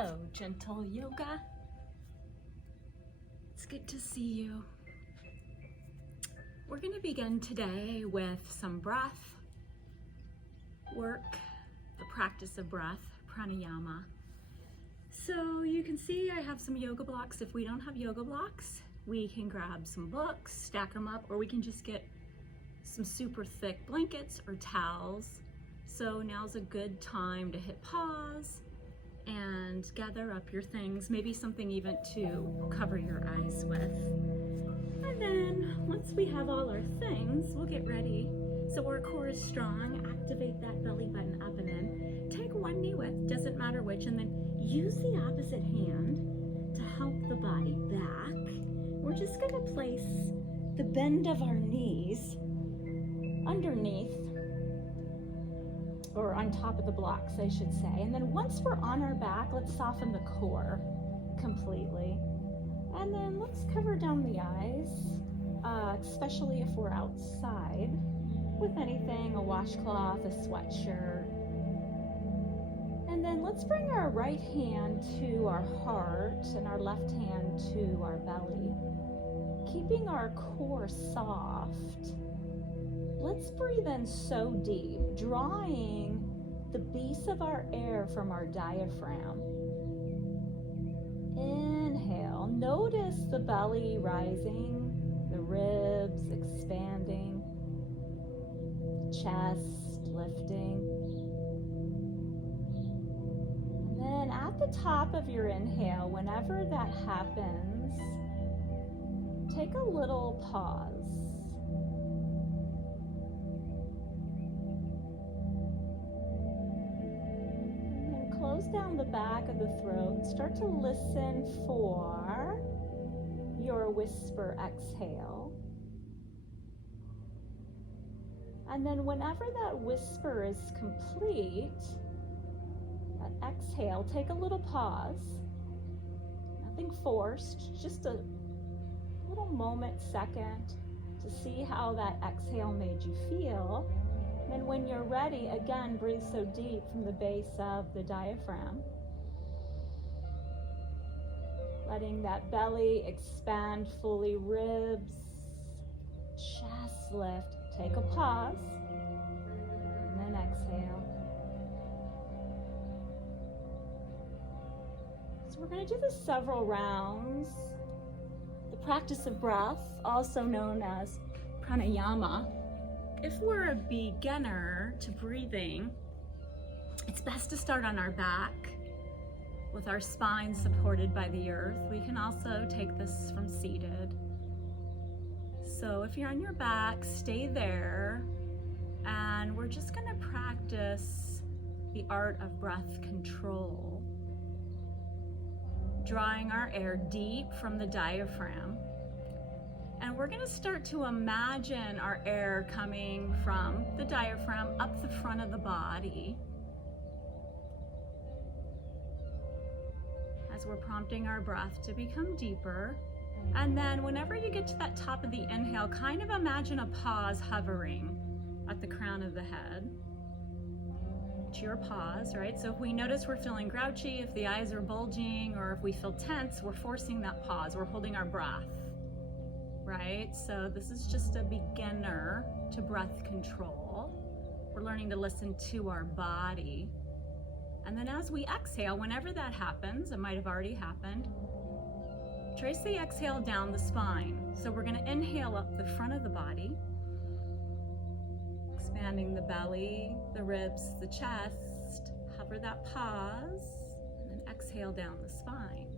Hello, gentle yoga. It's good to see you. We're going to begin today with some breath work, the practice of breath, pranayama. So you can see I have some yoga blocks. If we don't have yoga blocks, we can grab some books, stack them up, or we can just get some super thick blankets or towels. So now's a good time to hit pause and gather up your things, maybe something even to cover your eyes with. And then once we have all our things, we'll get ready. So our core is strong, activate that belly button up and in. Take one knee width, doesn't matter which, and then use the opposite hand to help the body back. We're just gonna place the bend of our knees underneath, or on top of the blocks, I should say. And then once we're on our back, let's soften the core completely. And then let's cover down the eyes, especially if we're outside with anything, a washcloth, a sweatshirt. And then let's bring our right hand to our heart and our left hand to our belly, keeping our core soft. Let's breathe in so deep, drawing the base of our air from our diaphragm. Inhale, notice the belly rising, the ribs expanding, the chest lifting. And then at the top of your inhale, whenever that happens, take a little pause. Close down the back of the throat and start to listen for your whisper exhale. And then whenever that whisper is complete, that exhale, take a little pause. Nothing forced, just a little moment, second, to see how that exhale made you feel. And when you're ready, again, breathe so deep from the base of the diaphragm. Letting that belly expand fully, ribs, chest lift. Take a pause, and then exhale. So we're going to do this several rounds. The practice of breath, also known as pranayama. If we're a beginner to breathing, it's best to start on our back with our spine supported by the earth. We can also take this from seated. So if you're on your back, stay there, and we're just gonna practice the art of breath control. Drawing our air deep from the diaphragm. And we're going to start to imagine our air coming from the diaphragm up the front of the body as we're prompting our breath to become deeper. And then whenever you get to that top of the inhale, kind of imagine a pause hovering at the crown of the head. It's your pause, right? So if we notice we're feeling grouchy, if the eyes are bulging, or if we feel tense, we're forcing that pause. We're holding our breath. Right? So this is just a beginner to breath control. We're learning to listen to our body. And then as we exhale, whenever that happens, it might have already happened, trace the exhale down the spine. So we're going to inhale up the front of the body, expanding the belly, the ribs, the chest. Hover that pause, and then exhale down the spine.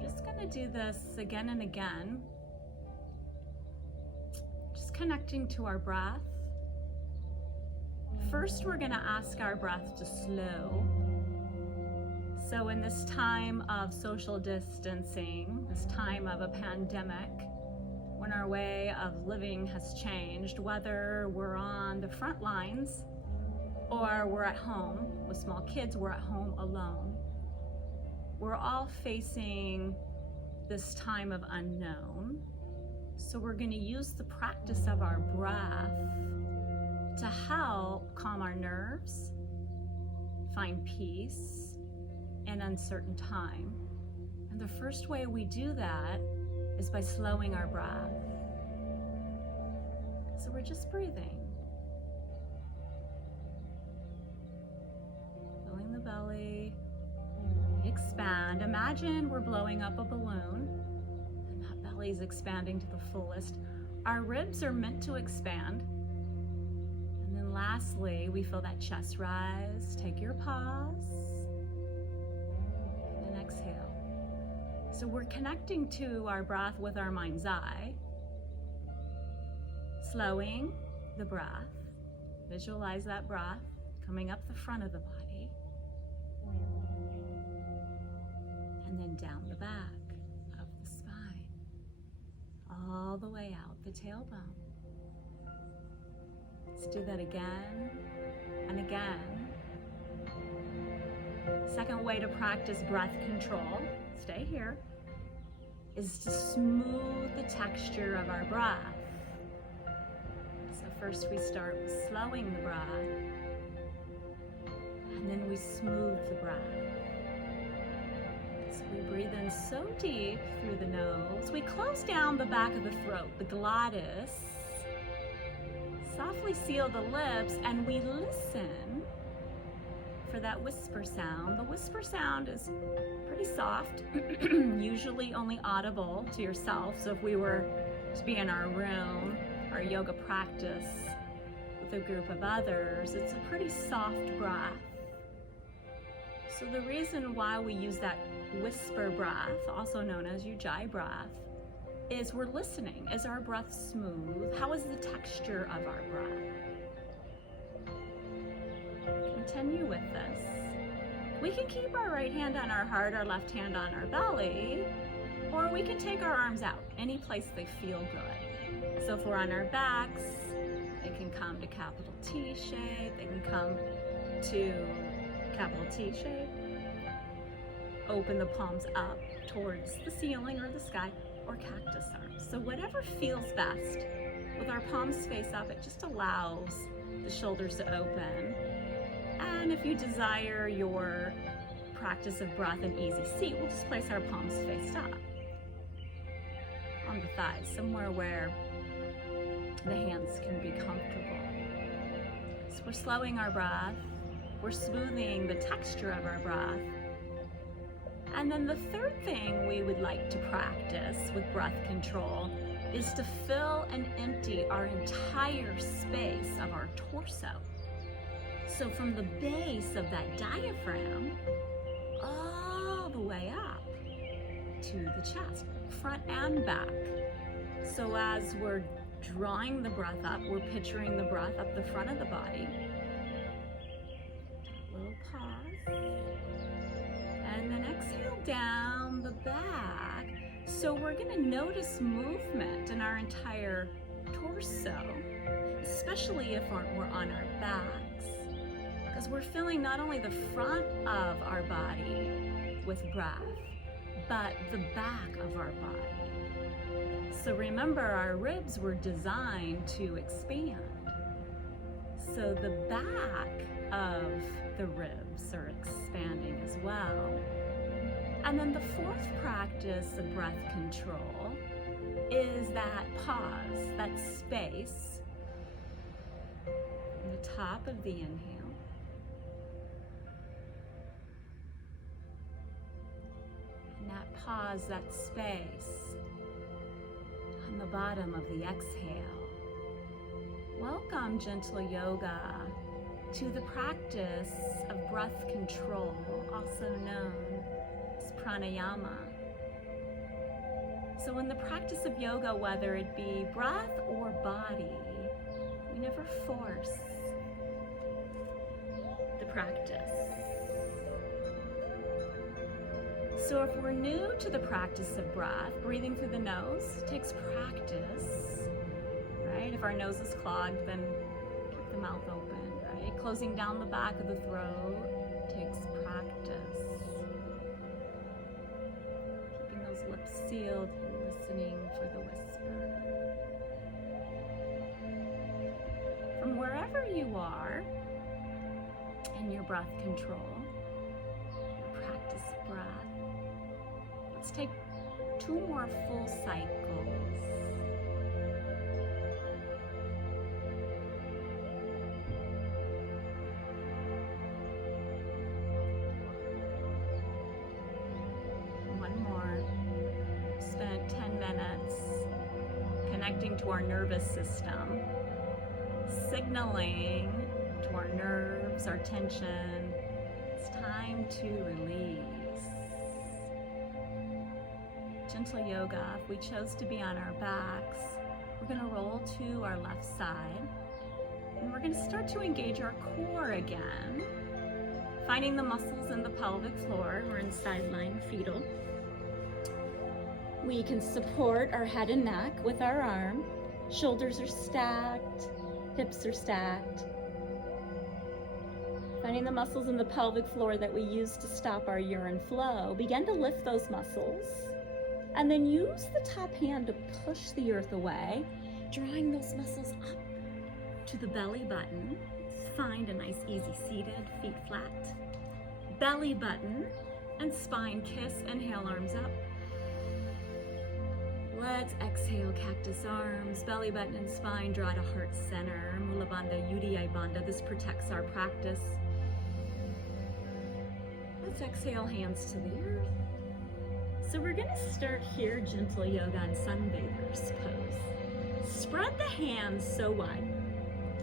Just going to do this again and again, just connecting to our breath. First, we're going to ask our breath to slow. So in this time of social distancing, this time of a pandemic, when our way of living has changed, whether we're on the front lines or we're at home with small kids, we're at home alone. We're all facing this time of unknown. So we're going to use the practice of our breath to help calm our nerves, find peace in uncertain time. And the first way we do that is by slowing our breath. So we're just breathing. Filling the belly. Expand. Imagine we're blowing up a balloon and that belly is expanding to the fullest. Our ribs are meant to expand. And then lastly, we feel that chest rise. Take your pause. And exhale. So we're connecting to our breath with our mind's eye. Slowing the breath. Visualize that breath coming up the front of the body. And then down the back of the spine. All the way out the tailbone. Let's do that again and again. Second way to practice breath control, stay here, is to smooth the texture of our breath. So first we start with slowing the breath, and then we smooth the breath. So we breathe in so deep through the nose. We close down the back of the throat, the glottis. Softly seal the lips, and we listen for that whisper sound. The whisper sound is pretty soft, usually only audible to yourself. So if we were to be in our room, our yoga practice with a group of others, it's a pretty soft breath. So the reason why we use that whisper breath, also known as Ujjayi breath, is we're listening. Is our breath smooth? How is the texture of our breath? Continue with this. We can keep our right hand on our heart, our left hand on our belly, or we can take our arms out, any place they feel good. So if we're on our backs, they can come to capital T shape, they can come to capital T shape. Open the palms up towards the ceiling or the sky, or cactus arms. So whatever feels best. With our palms face up, it just allows the shoulders to open. And if you desire your practice of breath in easy seat, we'll just place our palms faced up on the thighs, somewhere where the hands can be comfortable. So we're slowing our breath, we're smoothing the texture of our breath. And then the third thing we would like to practice with breath control is to fill and empty our entire space of our torso. So from the base of that diaphragm, all the way up to the chest, front and back. So as we're drawing the breath up, we're picturing the breath up the front of the body. A little pause. And then exhale down the back. So we're going to notice movement in our entire torso, especially if we're on our backs, because we're feeling not only the front of our body with breath, but the back of our body. So remember, our ribs were designed to expand. So the back of the ribs are expanding as well. And then the fourth practice of breath control is that pause, that space on the top of the inhale. And that pause, that space on the bottom of the exhale. Welcome, gentle yoga, to the practice of breath control, also known as pranayama. So in the practice of yoga, whether it be breath or body, we never force the practice. So if we're new to the practice of breath, breathing through the nose takes practice, right? If our nose is clogged, then keep the mouth open, right? Closing down the back of the throat takes practice. Keeping those lips sealed, listening for the whisper. From wherever you are, and your breath control, your practice breath. Let's take 2 more full cycles. One more. Spent 10 minutes connecting to our nervous system, signaling to our nerves, our tension. It's time to release. Gentle yoga, if we chose to be on our backs, we're going to roll to our left side, and we're going to start to engage our core again, finding the muscles in the pelvic floor. We're in side lying fetal. We can support our head and neck with our arm. Shoulders are stacked, hips are stacked. Finding the muscles in the pelvic floor that we use to stop our urine flow. Begin to lift those muscles. And then use the top hand to push the earth away, drawing those muscles up to the belly button. Find a nice, easy seated, feet flat. Belly button and spine kiss. Inhale, arms up. Let's exhale, cactus arms, belly button and spine, draw to heart center. Mula Bandha, UDI Bandha. This protects our practice. Let's exhale, hands to the earth. So we're going to start here, gentle yoga in sunbather's pose. Spread the hands so wide.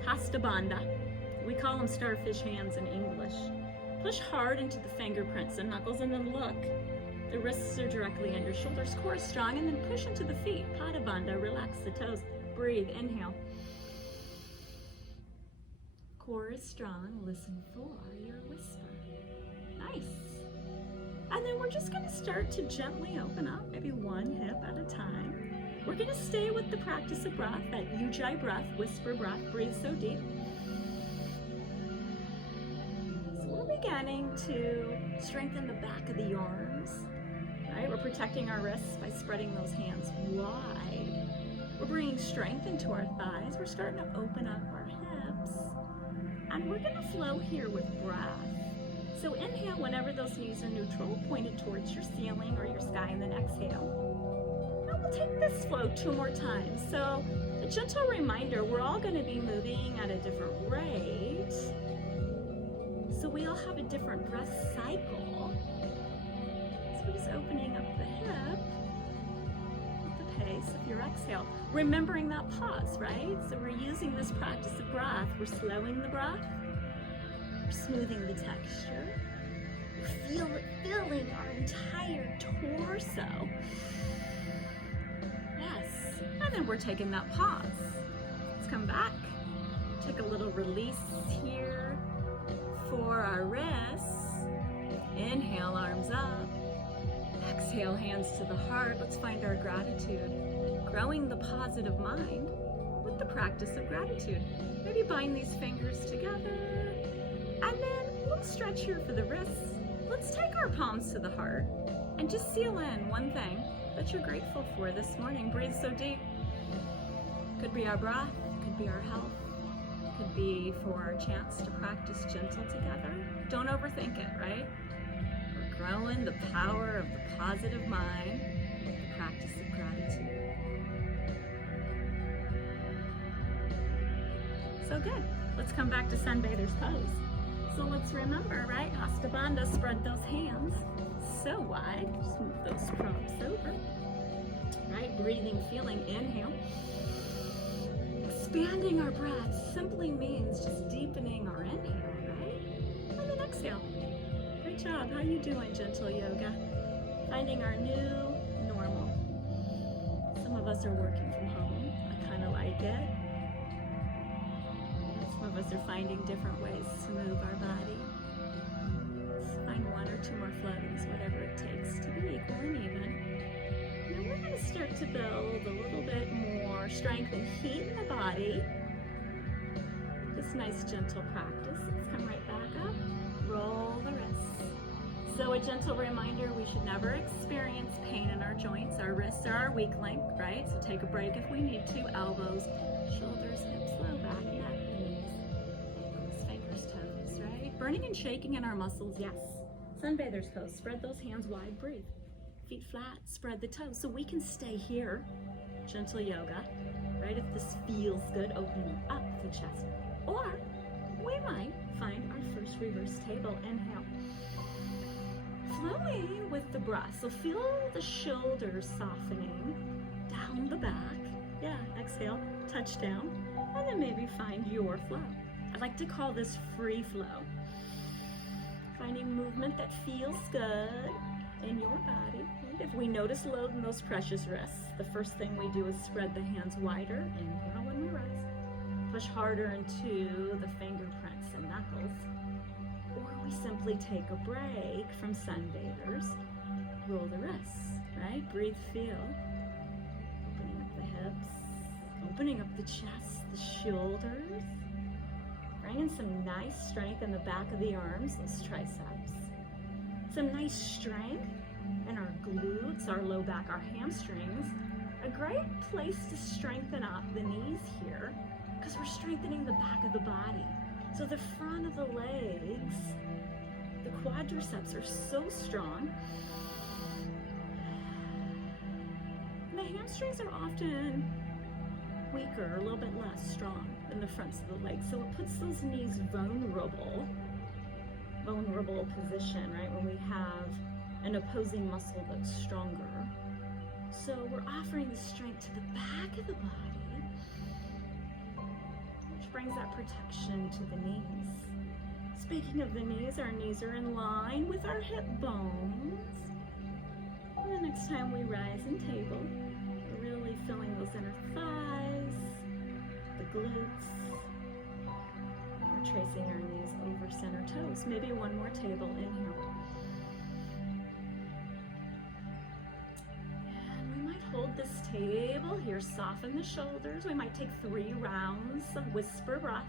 Hasta Bandha. We call them starfish hands in English. Push hard into the fingerprints and knuckles, and then look. The wrists are directly under shoulders, core is strong, and then push into the feet. Pada Bandha, relax the toes. Breathe, inhale. Core is strong, listen for your whisper. Nice. And then we're just gonna start to gently open up, maybe one hip at a time. We're gonna stay with the practice of breath, that Ujjayi breath, whisper breath, breathe so deep. So we're beginning to strengthen the back of the arms, right? We're protecting our wrists by spreading those hands wide. We're bringing strength into our thighs. We're starting to open up our hips. And we're gonna flow here with breath. So inhale whenever those knees are neutral, pointed towards your ceiling or your sky, and then exhale. Now we'll take this flow 2 more times. So a gentle reminder, we're all going to be moving at a different rate. So we all have a different breath cycle. So we're just opening up the hip with the pace of your exhale. Remembering that pause, right? So we're using this practice of breath. We're slowing the breath. We're smoothing the texture. We're filling our entire torso. Yes. And then we're taking that pause. Let's come back. Take a little release here for our wrists. Inhale, arms up. Exhale, hands to the heart. Let's find our gratitude. Growing the positive mind with the practice of gratitude. Maybe bind these fingers together. And then we'll stretch here for the wrists. Let's take our palms to the heart and just seal in one thing that you're grateful for this morning. Breathe so deep. Could be our breath, could be our health, could be for our chance to practice gentle together. Don't overthink it, right? We're growing the power of the positive mind with the practice of gratitude. So good. Let's come back to sunbather's pose. So let's remember, right? Hasta Bandha, spread those hands so wide. Just move those props over. Right? Breathing, feeling, inhale. Expanding our breath simply means just deepening our inhale, right? And then exhale. Great job. How you doing, gentle yoga? Finding our new normal. Some of us are working from home. I kind of like it. Some of us are finding different ways to move our body. Let's find 1 or 2 more flows, whatever it takes to be equal and even. Now we're going to start to build a little bit more strength and heat in the body. This nice gentle practice. Let's come right back up. Roll the wrists. So a gentle reminder, we should never experience pain in our joints. Our wrists are our weak link, right? So take a break if we need to. Elbows, shoulders, hips, low back, neck, knees, ankles, fingers, toes, right? turning and shaking in our muscles, yes. Sunbather's pose, spread those hands wide, breathe. Feet flat, spread the toes, so we can stay here. Gentle yoga, right? If this feels good, opening up the chest. Or we might find our first reverse table. Inhale. Flowing with the breath, so feel the shoulders softening down the back. Yeah, exhale, touch down, and then maybe find your flow. I like to call this free flow. Finding movement that feels good in your body. Right? If we notice load in those precious wrists, the first thing we do is spread the hands wider. Inhale when we rise. Push harder into the fingerprints and knuckles. Or we simply take a break from sunbathers. Roll the wrists, right? Breathe, feel. Opening up the hips, opening up the chest, the shoulders. Bringing some nice strength in the back of the arms, those triceps. Some nice strength in our glutes, our low back, our hamstrings. A great place to strengthen up the knees here because we're strengthening the back of the body. So the front of the legs, the quadriceps are so strong. And the hamstrings are often weaker, a little bit less strong than the fronts of the legs. So it puts those knees vulnerable position, right? When we have an opposing muscle that's stronger. So we're offering the strength to the back of the body, which brings that protection to the knees. Speaking of the knees, our knees are in line with our hip bones. And the next time we rise and table, we're really feeling those inner thighs, the glutes. We're tracing our knees over center toes. Maybe one more table, inhale. And we might hold this table here, soften the shoulders. We might take 3 rounds of whisper breath.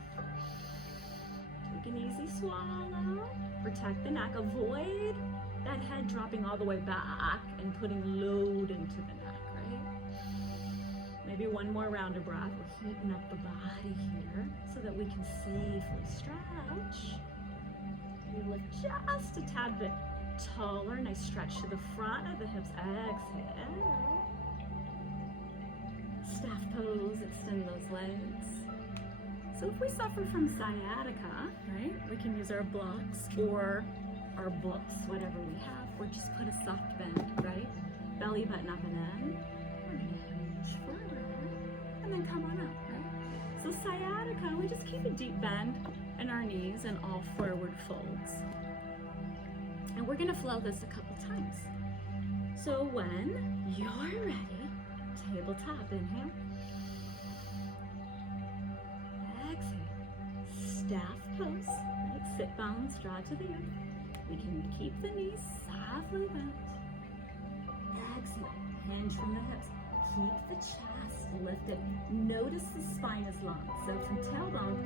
Take an easy swallow, protect the neck, avoid that head dropping all the way back and putting load into the neck, right? Maybe one more round of breath. We're heating up the body here so that we can safely stretch. We lift just a tad bit taller. Nice stretch to the front of the hips. Exhale. Staff pose, extend those legs. So if we suffer from sciatica, right, we can use our blocks or our books, whatever we have, or just put a soft bend, right? Belly button up and in. Reach forward, and then come on up, right? So sciatica, we just keep a deep bend in our knees and all forward folds. And we're gonna flow this a couple times. So when you're ready, tabletop, inhale. Staff pose, right? Sit bones, draw to the earth. We can keep the knees softly bent. Exhale, hinge from the hips. Keep the chest lifted. Notice the spine is long, so from tailbone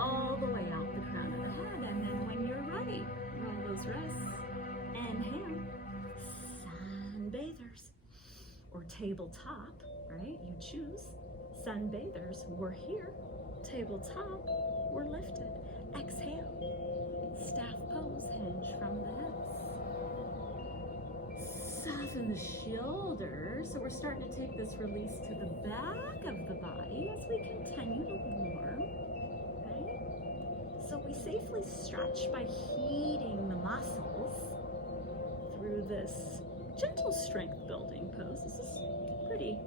all the way out the crown of the head. And then when you're ready, roll those wrists. Inhale, sunbathers or tabletop, right? You choose. Sunbathers, we're here. Tabletop, we're lifted. Exhale, staff pose, hinge from the hips. Soften the shoulders. So we're starting to take this release to the back of the body as we continue to warm. Okay? So we safely stretch by heating the muscles through this gentle strength building pose. This is pretty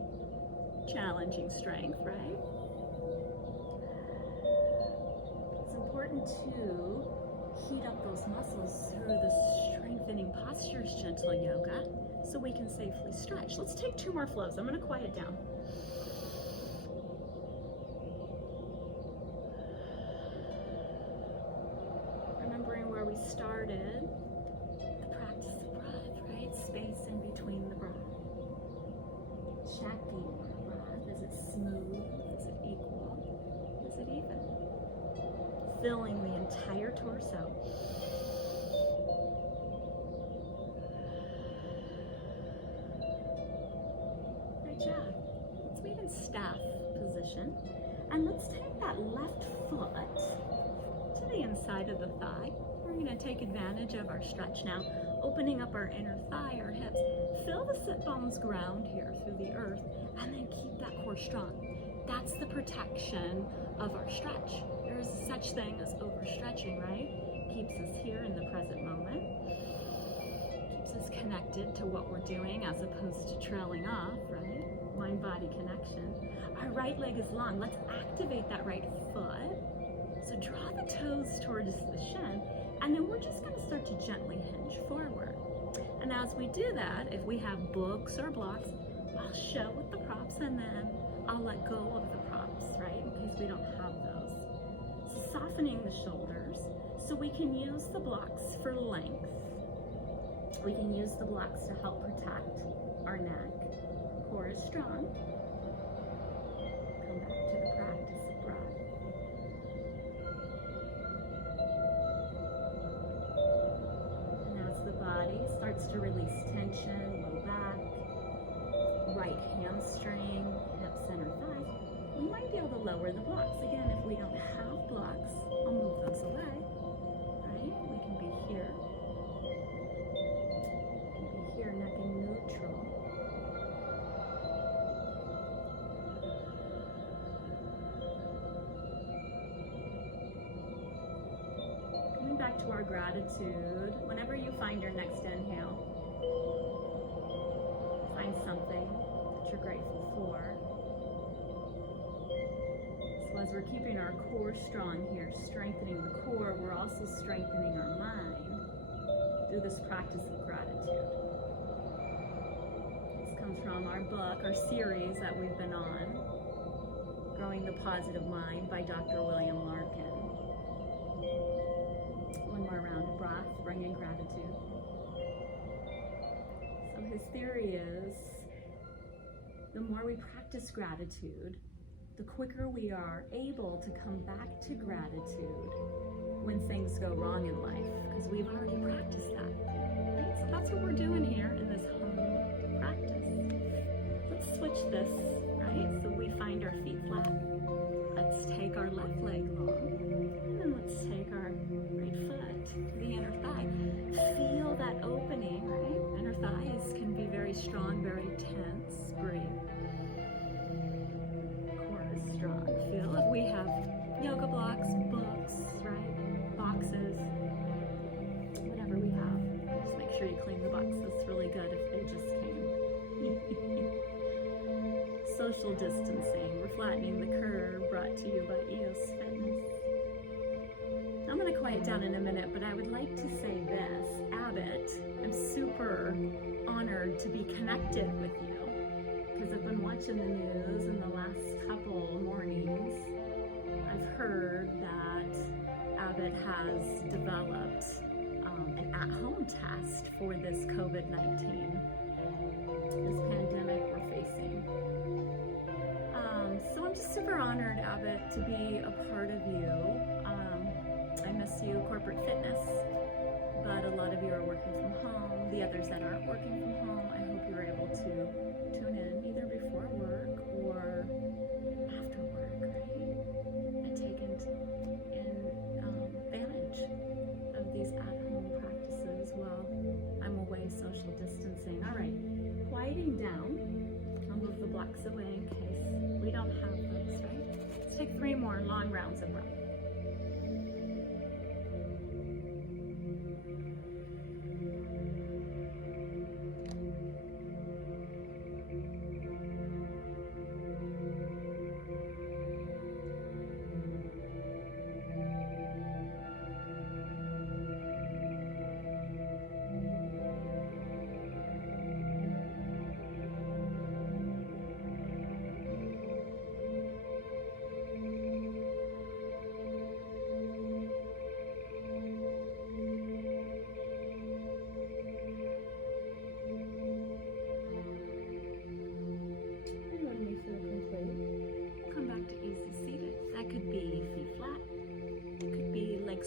challenging strength, right? Important to heat up those muscles through the strengthening postures, gentle yoga, so we can safely stretch. Let's take 2 more flows. I'm going to quiet down. Remembering where we started, the practice of breath, right? Space in between the breath. Checking the breath. Is it smooth? Is it equal? Is it even? Filling the entire torso. Great job. Let's meet in staff position. And let's take that left foot to the inside of the thigh. We're going to take advantage of our stretch now, opening up our inner thigh, our hips. Feel the sit bones ground here through the earth, and then keep that core strong. That's the protection of our stretch. There is such thing as overstretching, right? Keeps us here in the present moment. Keeps us connected to what we're doing as opposed to trailing off, right? Mind-body connection. Our right leg is long. Let's activate that right foot. So draw the toes towards the shin, and then we're just going to start to gently hinge forward. And as we do that, if we have books or blocks, I'll show with the props, and then I'll let go of the props, right, in case we don't have those. So softening the shoulders, so we can use the blocks for length. We can use the blocks to help protect our neck. Core is strong. Come back to the practice of breath. And as the body starts to release tension, low back, right hamstring, hip center thighs, we might be able to lower the blocks. Again, if we don't have blocks, I'll move those away, right? We can be here. We can be here, neck in neutral. Coming back to our gratitude, whenever you find your next inhale, find something that you're grateful for. So as we're keeping our core strong here, strengthening the core, we're also strengthening our mind through this practice of gratitude. This comes from our book, our series that we've been on, Growing the Positive Mind by Dr. William Larkin. One more round of breath, bring in gratitude. So his theory is, the more we practice gratitude, the quicker we are able to come back to gratitude when things go wrong in life, because we've already practiced that. Right? So that's what we're doing here in this home practice. Let's switch this, right? So we find our feet flat. Let's take our left leg long, and let's take our right foot to the inner thigh. Feel that opening, right? Inner thighs can be very strong, very tense. Breathe. Strong. Feel if we have yoga blocks, books, right? Boxes, whatever we have. Just make sure you clean the boxes really good if they just came. Social distancing. We're flattening the curve, brought to you by EOS Fitness. I'm going to quiet down in a minute, but I would like to say this. Abbott, I'm super honored to be connected with you, because I've been watching the news in the last couple mornings. I've heard that Abbott has developed an at-home test for this COVID-19, this pandemic we're facing. So I'm just super honored, Abbott, to be a part of you. I miss you, corporate fitness, but a lot of you are working from home. The others that aren't working from home, I hope you're able to tune in either before work or after work, right? And take advantage of these at-home practices while I'm away social distancing. All right, quieting down. I'll move the blocks away in case we don't have those, right? Let's take 3 more long rounds of breath.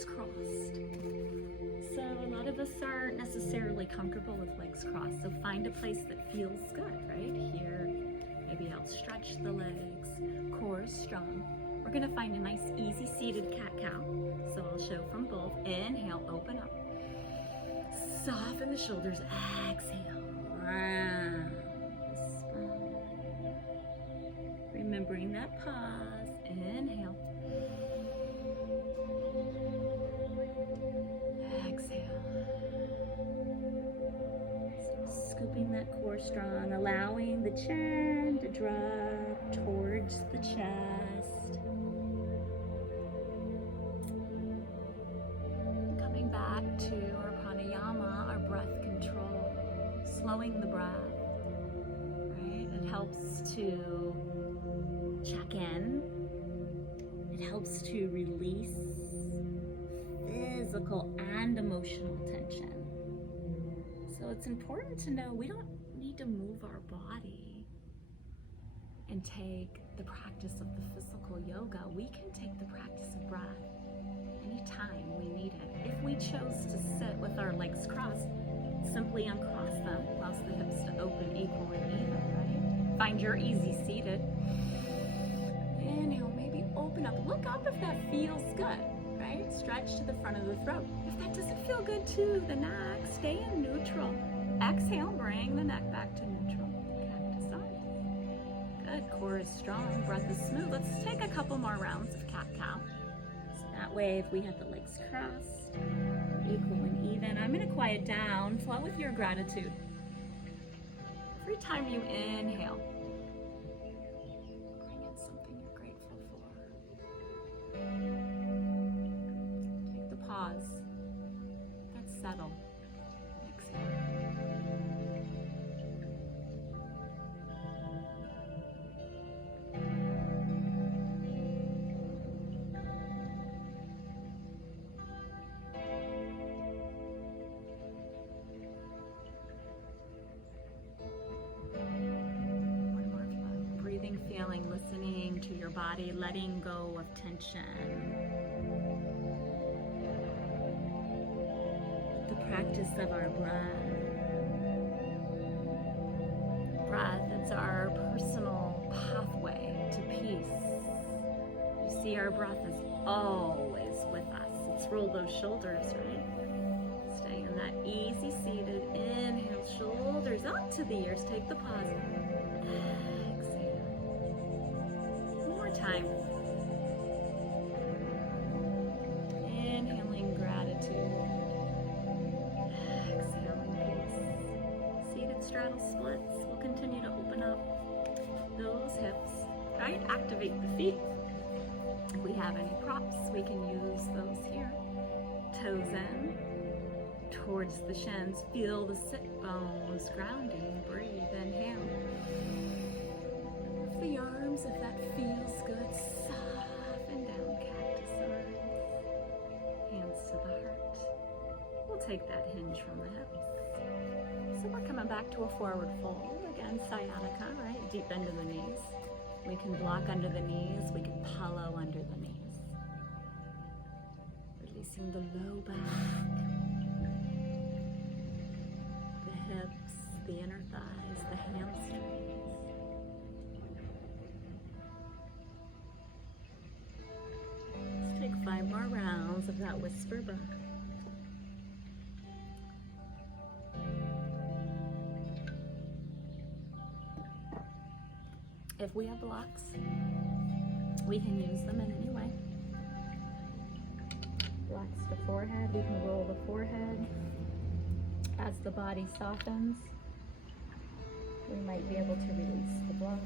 Crossed. So a lot of us aren't necessarily comfortable with legs crossed, so find a place that feels good, right? Here, maybe I'll stretch the legs, core is strong. We're We're gonna find a nice, easy seated cat-cow. So I'll show from both. Inhale, open up. Soften the shoulders, exhale. Round the spine. Remembering that pause. Inhale. Exhale. Scooping that core strong, allowing the chin to drop towards the chest. Coming back to our pranayama, our breath control, slowing the breath, right? It helps to check in. It helps to release physical and emotional tension. So it's important to know we don't need to move our body and take the practice of the physical yoga. We can take the practice of breath anytime we need it. If we chose to sit with our legs crossed, simply uncross them, allows the hips to open equal and even, right? Find your easy seated. Inhale, maybe open up. Look up if that feels good, right? Stretch to the front of the throat. If that doesn't feel good to the neck, stay in neutral. Exhale, bring the neck back to neutral. Cactus arms. Good, core is strong, breath is smooth. Let's take a couple more rounds of cat-cow. So that way, if we have the legs crossed, equal and even, I'm gonna quiet down, flow with your gratitude. Every time you inhale, bring in something you're grateful for. Take the pause. Let's settle. Exhale. Feeling, listening to your body, letting go of tension. The practice of our breath. Breath, it's our personal pathway to peace. You see, our breath is always with us. Let's roll those shoulders, right? Stay in that easy seated. Inhale, shoulders up to the ears. Take the pause. Time. Inhaling gratitude. Exhaling peace. Seated straddle splits. We'll continue to open up those hips, right? Activate the feet. If we have any props, we can use those here. Toes in towards the shins. Feel the sit bones grounding. Breathe. Inhale. The arms, if that feels good, soften down, cactus arms. Hands to the heart. We'll take that hinge from the hips. So we're coming back to a forward fold. Again, sciatica, right? Deep into the knees. We can block under the knees. We can pillow under the knees. Releasing the low back, the hips, the inner thighs, the hamstrings. Let's take 5 more rounds of that whisper breath. If we have blocks, we can use them in any way. Blocks to forehead, we can roll the forehead. As the body softens, we might be able to release the blocks.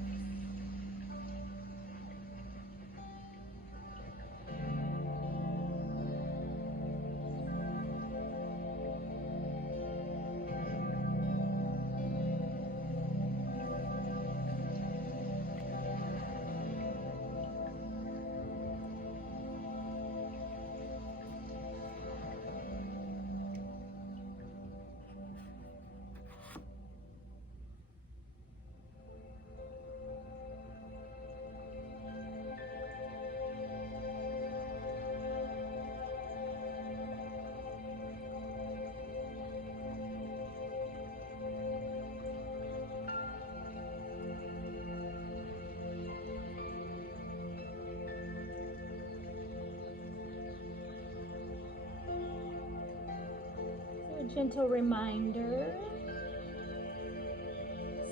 Gentle reminder,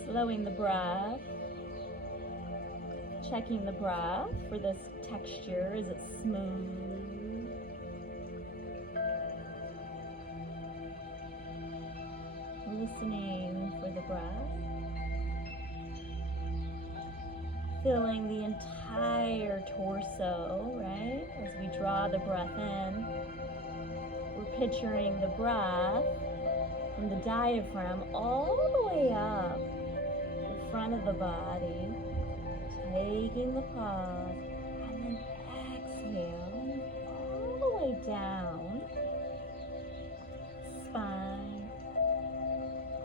slowing the breath, checking the breath for this texture. Is it smooth? Listening for the breath. Filling the entire torso, right? As we draw the breath in, we're picturing the breath from the diaphragm all the way up the front of the body, taking the pause, and then exhaling all the way down, spine.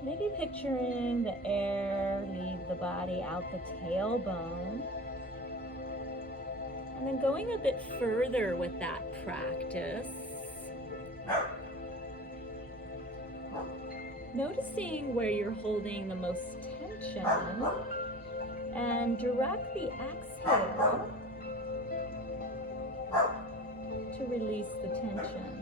Maybe picturing the air leave the body out the tailbone. And then going a bit further with that practice, noticing where you're holding the most tension and direct the exhale to release the tension.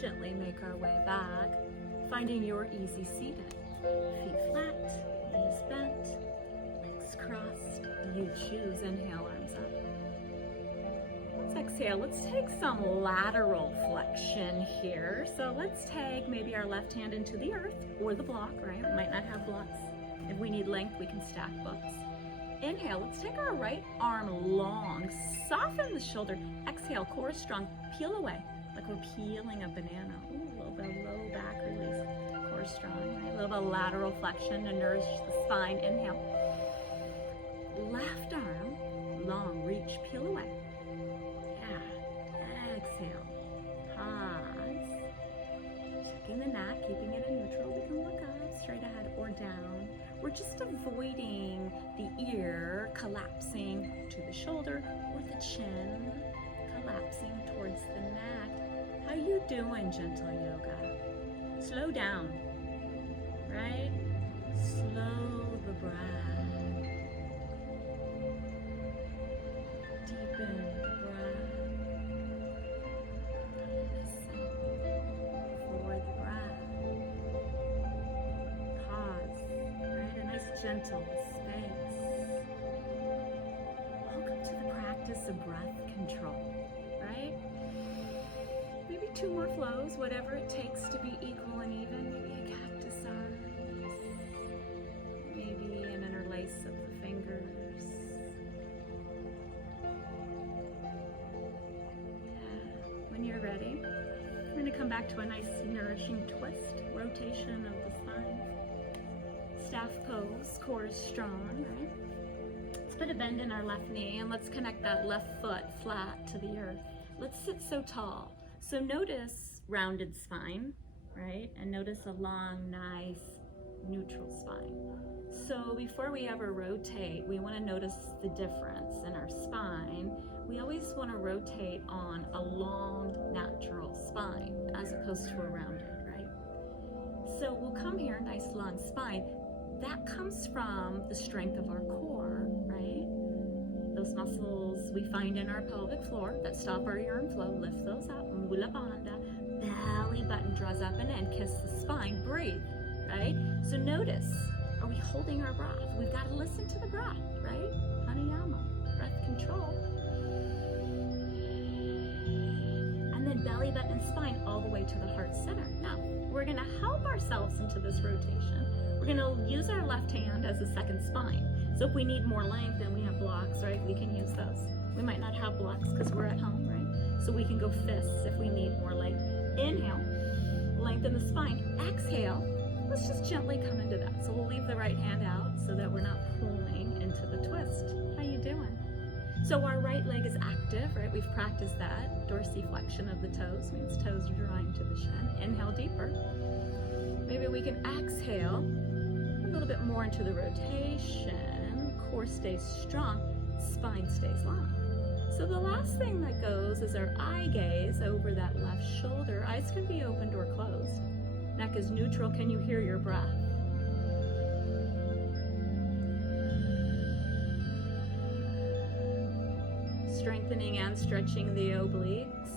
Gently make our way back, finding your easy seated. Feet flat, knees bent, legs crossed. You choose. Inhale, arms up. Let's exhale. Let's take some lateral flexion here. So let's take maybe our left hand into the earth or the block, right? We might not have blocks. If we need length, we can stack books. Inhale, let's take our right arm long, soften the shoulder. Exhale, core strong, peel away. Like we're peeling a banana. Ooh, a little bit of low back release. Core strong, right? A little bit of lateral flexion to nourish the spine. Inhale. Left arm, long, reach, peel away. Yeah. Exhale. Pause. Checking the neck, keeping it in neutral. We can look up, straight ahead, or down. We're just avoiding the ear collapsing to the shoulder or the chin collapsing towards the neck. How you doing, gentle yoga? Slow down, right? Slow the breath. Deepen the breath. Listen for the breath. Pause, right? A nice gentle space. Welcome to the practice of breath control, right? Maybe 2 more flows, whatever it takes to be equal and even. Maybe a cactus arms. Maybe an interlace of the fingers. Yeah. When you're ready, we're going to come back to a nice nourishing twist, rotation of the spine. Staff pose, core is strong, right? Let's put a bend in our left knee and let's connect that left foot flat to the earth. Let's sit so tall. So notice rounded spine, right? And notice a long, nice, neutral spine. So before we ever rotate, we want to notice the difference in our spine. We always want to rotate on a long, natural spine as opposed to a rounded, right? So we'll come here, nice long spine. That comes from the strength of our core, right? Those muscles we find in our pelvic floor that stop our urine flow, lift those up. Mula Bandha, belly button draws up and in, kiss the spine, breathe, right? So notice, are we holding our breath? We've got to listen to the breath, right? Pranayama, breath control. And then belly button and spine all the way to the heart center. Now, we're going to help ourselves into this rotation. We're going to use our left hand as a second spine. So if we need more length and we have blocks, right, we can use those. We might not have blocks because we're at home, right? So we can go fists if we need more length. Inhale, lengthen the spine. Exhale, let's just gently come into that. So we'll leave the right hand out so that we're not pulling into the twist. How you doing? So our right leg is active, right? We've practiced that. Dorsiflexion of the toes means toes are drawing to the shin. Inhale deeper. Maybe we can exhale a little bit more into the rotation. Core stays strong, spine stays long. So the last thing that goes is our eye gaze over that left shoulder. Eyes can be opened or closed. Neck is neutral. Can you hear your breath? Strengthening and stretching the obliques.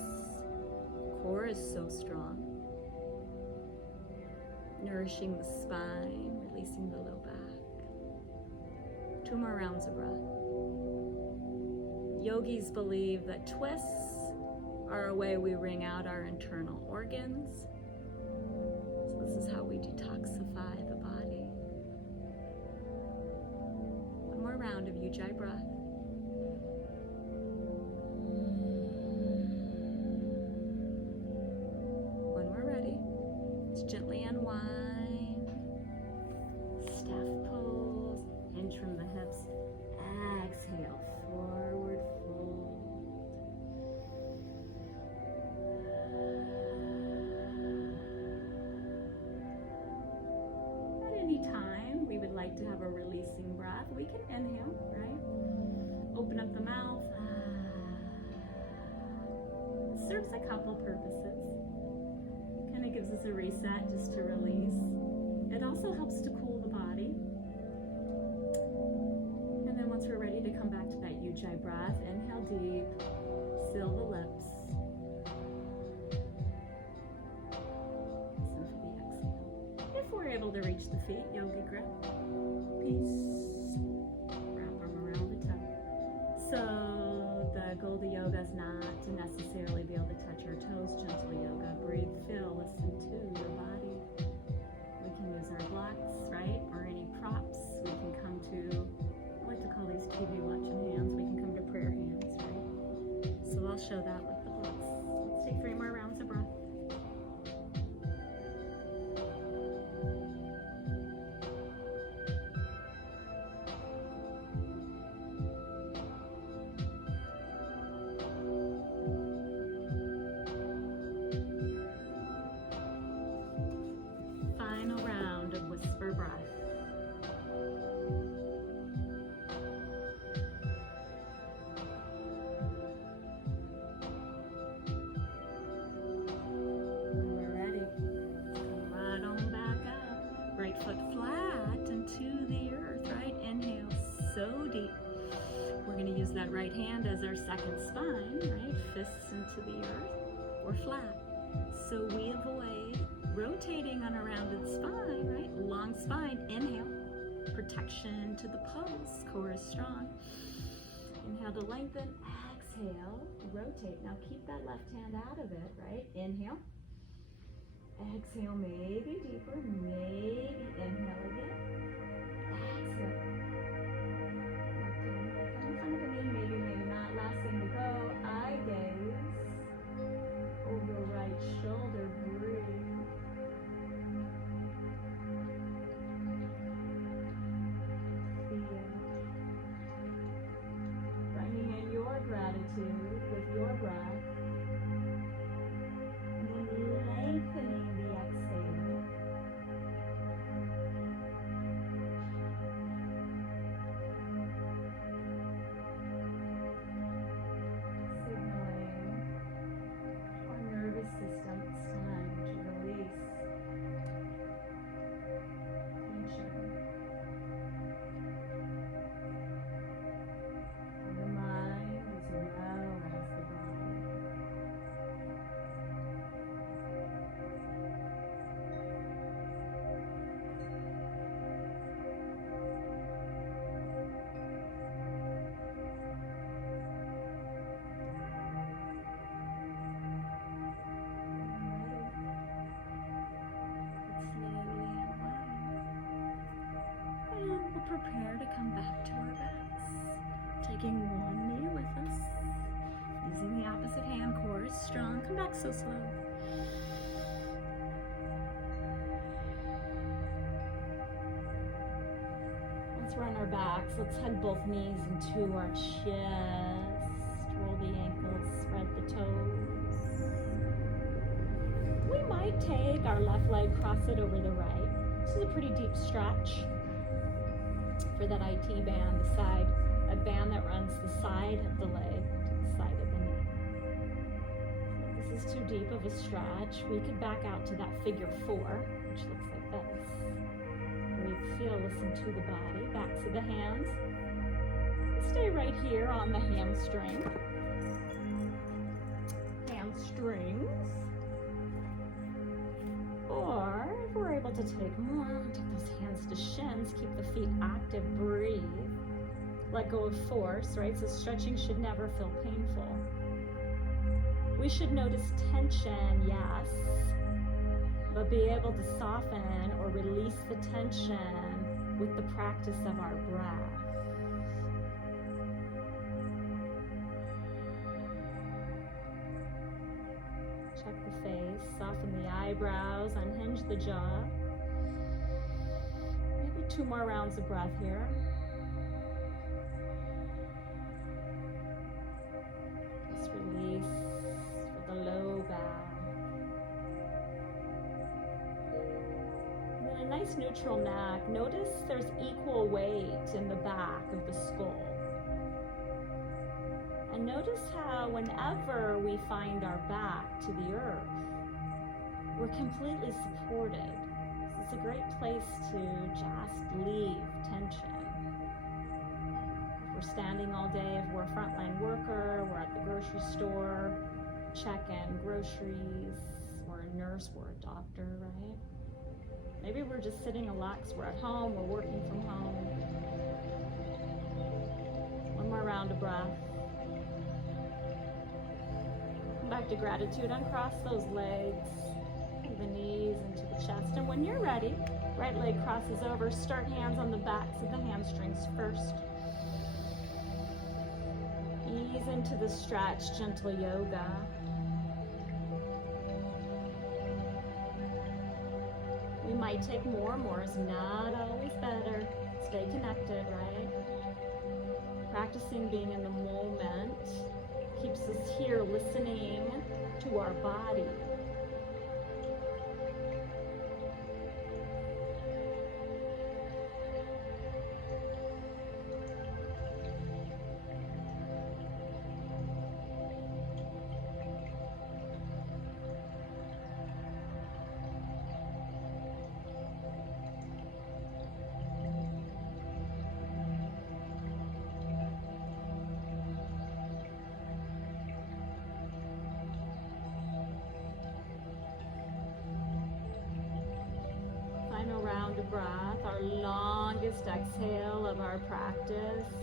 Core is so strong. Nourishing the spine, releasing the low back. 2 more rounds of breath. Yogis believe that twists are a way we wring out our internal organs. So this is how we detoxify the body. 1 more round of Ujjayi breath. When we're ready, just gently unwind. Staff pose, hinge from the hips. Exhale, forward fold. At any time we would like to have a releasing breath, we can inhale, right? Open up the mouth. It serves a couple purposes. Kind of gives us a reset just to release. It also helps to cool the body. And then once we're ready to come back to that Ujjayi breath, inhale deep, seal the lips. Listen for the exhale. If we're able to reach the feet, yogi grip. Peace. Wrap arm around the toe. So the goal to yoga is not to necessarily be able to touch our toes. Gentle yoga. Breathe, feel, listen to your body. We can use our blocks, right? Or any props. We can come to, I like to call these TV watching hands. We can come to prayer hands, right? So I'll show that with the blocks. Let's take 3 more rounds of breath. Final round of whisper breath. When we're ready, come right on back up. Right foot flat into the earth, right? Inhale so deep. We're going to use that right hand as our second spine, right? Fists into the earth or flat. So we avoid rotating on a rounded spine, right? Long spine, inhale. Protection to the pose, core is strong. Inhale to lengthen, exhale, rotate. Now keep that left hand out of it, right? Inhale. Exhale, maybe deeper, maybe inhale again. Exhale. Left hand may come in front of the knee, maybe, maybe not. Last thing to go, eye gaze. Over right shoulder, breathe. Feel. Bringing in your gratitude with your breath. And then lengthening the exhale. Signaling our nervous system it's time to release tension. The mind as well as the body. Prepare to come back to our backs. Taking one knee with us. Using the opposite hand, core is strong. Come back so slow. Once we're on our backs, let's hug both knees into our chest. Roll the ankles, spread the toes. We might take our left leg, cross it over the right. This is a pretty deep stretch. For that IT band, a band that runs the side of the leg to the side of the knee. is too deep of a stretch, we could back out to that figure 4, which looks like this. Breathe, feel, listen to the body, backs of the hands. Stay right here on the hamstring. Hamstrings. Or if we're able to take more, take those hands to shins, keep the feet active, breathe. Let go of force, right? So stretching should never feel painful. We should notice tension, yes, but be able to soften or release the tension with the practice of our breath. Check the face, soften the eyebrows, unhinge the jaw. Maybe 2 more rounds of breath here. Just release for the low back. And then a nice neutral neck. Notice there's equal weight in the back of the skull. And notice how whenever we find our back to the earth, we're completely supported. So it's a great place to just leave tension. If we're standing all day, if we're a frontline worker, we're at the grocery store, check-in groceries, we're a nurse, we're a doctor, right? Maybe we're just sitting relaxed, we're at home, we're working from home. 1 more round of breath. Back to gratitude, uncross those legs, the knees into the chest. And when you're ready, right leg crosses over, start hands on the backs of the hamstrings first. Ease into the stretch, gentle yoga. We might take more is not always better. Stay connected, right? Practicing being in the moment keeps us here listening to our body. Final round of breath, our longest exhale of our practice.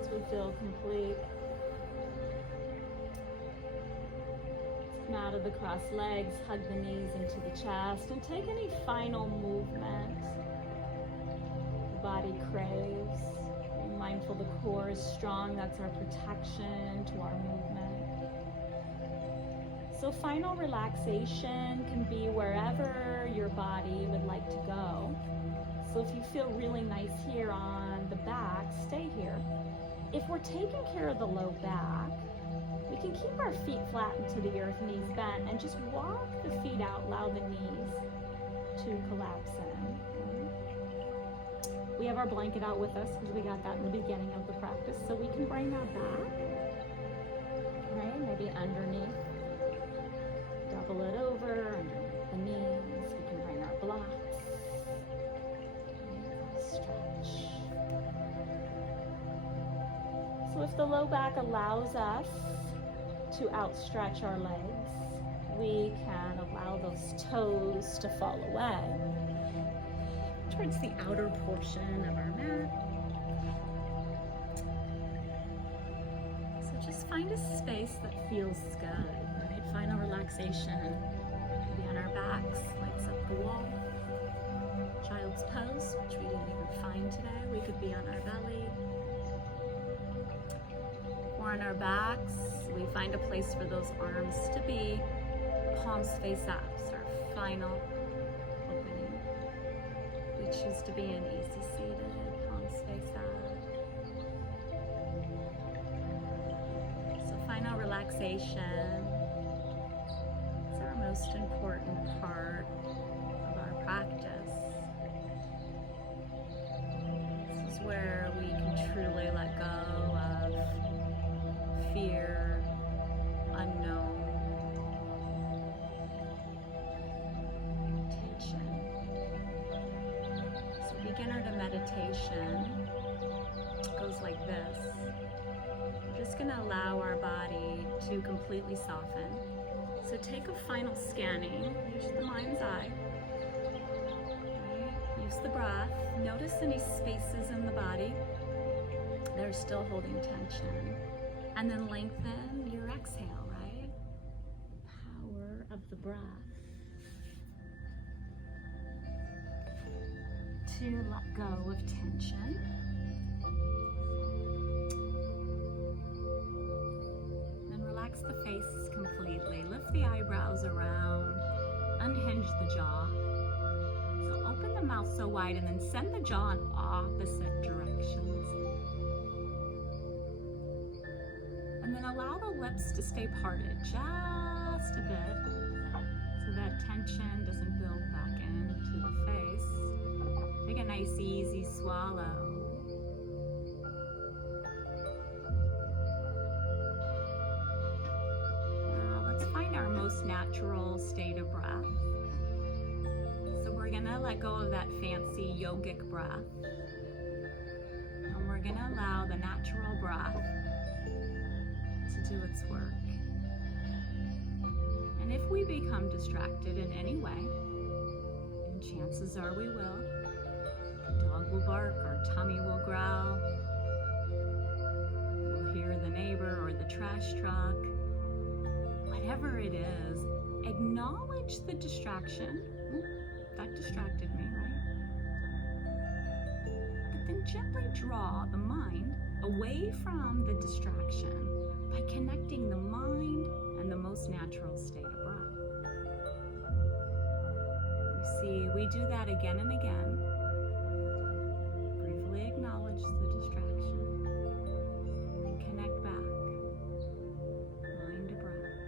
As we feel complete. Come out of the crossed legs, hug the knees into the chest, and take any final movement the body craves. Mindful the core is strong, that's our protection to our movement. So final relaxation can be wherever your body would like to go. So if you feel really nice here on the back, stay here. If we're taking care of the low back, we can keep our feet flat into the earth, knees bent, and just walk the feet out, allow the knees to collapse in. We have our blanket out with us because we got that in the beginning of the practice, so we can bring our back, right, maybe underneath, double it over, underneath the knees. We can bring our blocks, stretch. So if the low back allows us to outstretch our legs, we can allow those toes to fall away towards the outer portion of our mat. So just find a space that feels good, right? Final relaxation. Maybe on our backs, lights up the wall. Child's pose, which we didn't even find today. We could be on our belly. Or on our backs, we find a place for those arms to be. Palms face up, so our final opening. We choose to be in easy seated, palms face up. So final relaxation is our most important part of our practice. meditation goes like this. We're just going to allow our body to completely soften. So take a final scanning, use the mind's eye. Right? Use the breath. Notice any spaces in the body that are still holding tension. And then lengthen your exhale, right? Power of the breath. To let go of tension. Then relax the face completely. Lift the eyebrows around. Unhinge the jaw. So open the mouth so wide and then send the jaw in opposite directions. And then allow the lips to stay parted just a bit so that tension doesn't build back into the face. Take a nice easy swallow. Now let's find our most natural state of breath. So we're gonna let go of that fancy yogic breath. And we're gonna allow the natural breath to do its work. And if we become distracted in any way, and chances are we will, the dog will bark, our tummy will growl, we'll hear the neighbor or the trash truck, whatever it is, acknowledge the distraction. That distracted me, right? But then gently draw the mind away from the distraction by connecting the mind and the most natural state of breath. You see, we do that again and again. Briefly acknowledge the distraction and connect back, mind to breath.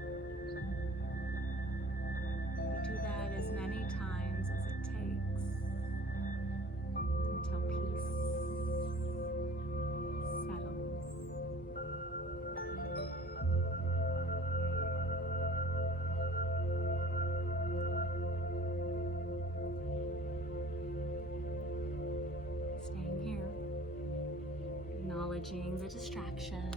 We do that as many times as it takes until peace settles. Staying here, acknowledging the distraction.